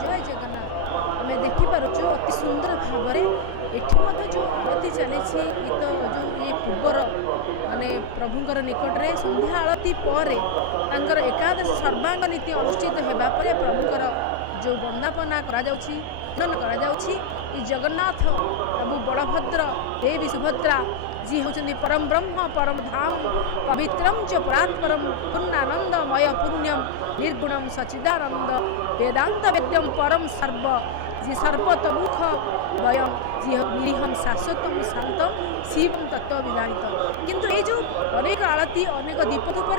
जय जगन्नाथ आम देखिपुँ अति सुंदर भाव में जो आरती चली तो जो ये पूर्वर माने प्रभुंर निकट में संध्या आरती पर एकादश सर्वांग नीति अनुष्ठित होगा प्रभुंर जो वंदापना करा जगन्नाथ प्रभु बलभद्र देवी सुभद्रा जी होती परम ब्रह्म परम धाम पवित्रम च परात्परम पूर्णानंदमय पुण्यम निर्गुणम सच्चिदानंद वेदांत वेद्यम परम सर्व जी सर्वतमुख वयम जी निरीहम शाश्वतम शांतम शिवम तत्व विधानित किंतु ये जो अनेक आरती अनेक दीप धूप